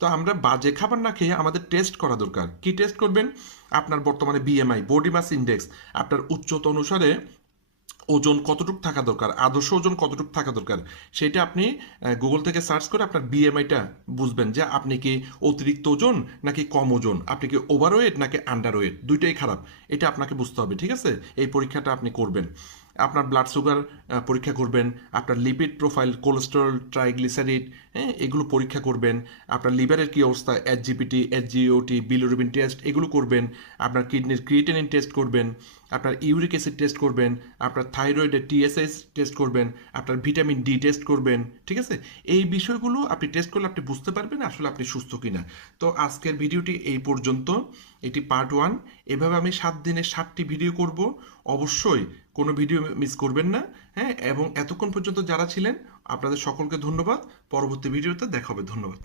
তো আমরা বাজে খাবার না খেয়ে আমাদের টেস্ট করা দরকার। কি টেস্ট করবেন? আপনার বর্তমানে বিএমআই, বডি মাস ইন্ডেক্স, আপনার উচ্চতা অনুসারে ওজন কতটুকু থাকা দরকার, আদর্শ ওজন কতটুকু থাকা দরকার, সেটা আপনি গুগল থেকে সার্চ করে আপনার বিএমআইটা বুঝবেন যে আপনি কি অতিরিক্ত ওজন নাকি কম ওজন, আপনি কি ওভারওয়েট নাকি আন্ডারওয়েট, দুইটাই খারাপ। এটা আপনাকে বুঝতে হবে, ঠিক আছে? এই পরীক্ষাটা আপনি করবেন। আপনার ব্লাড সুগার পরীক্ষা করবেন, আপনার লিপিড প্রোফাইল, কোলেস্টেরল, ট্রাইগ্লিসারিড, হ্যাঁ, এগুলো পরীক্ষা করবেন। আপনার লিভারের কী অবস্থা, এইচজিপিটি, এইচজিওটি, বিলিরুবিন টেস্ট এগুলো করবেন। আপনার কিডনির ক্রিয়েটিনিন টেস্ট করবেন, আপনার ইউরিক অ্যাসিড টেস্ট করবেন, আপনার থাইরয়েডের টিএসএইচ টেস্ট করবেন, আপনার ভিটামিন ডি টেস্ট করবেন, ঠিক আছে? এই বিষয়গুলো আপনি টেস্ট করলে আপনি বুঝতে পারবেন আসলে আপনি সুস্থ কিনা। তো আজকের ভিডিওটি এই পর্যন্ত, এটি পার্ট 1। এভাবে আমি 7 দিনে 7টি ভিডিও করব। অবশ্যই কোনো ভিডিও মিস করবেন না, হ্যাঁ? এবং এতক্ষণ পর্যন্ত যারা ছিলেন আপনাদের সকলকে ধন্যবাদ। পরবর্তী ভিডিওতে দেখা হবে। ধন্যবাদ।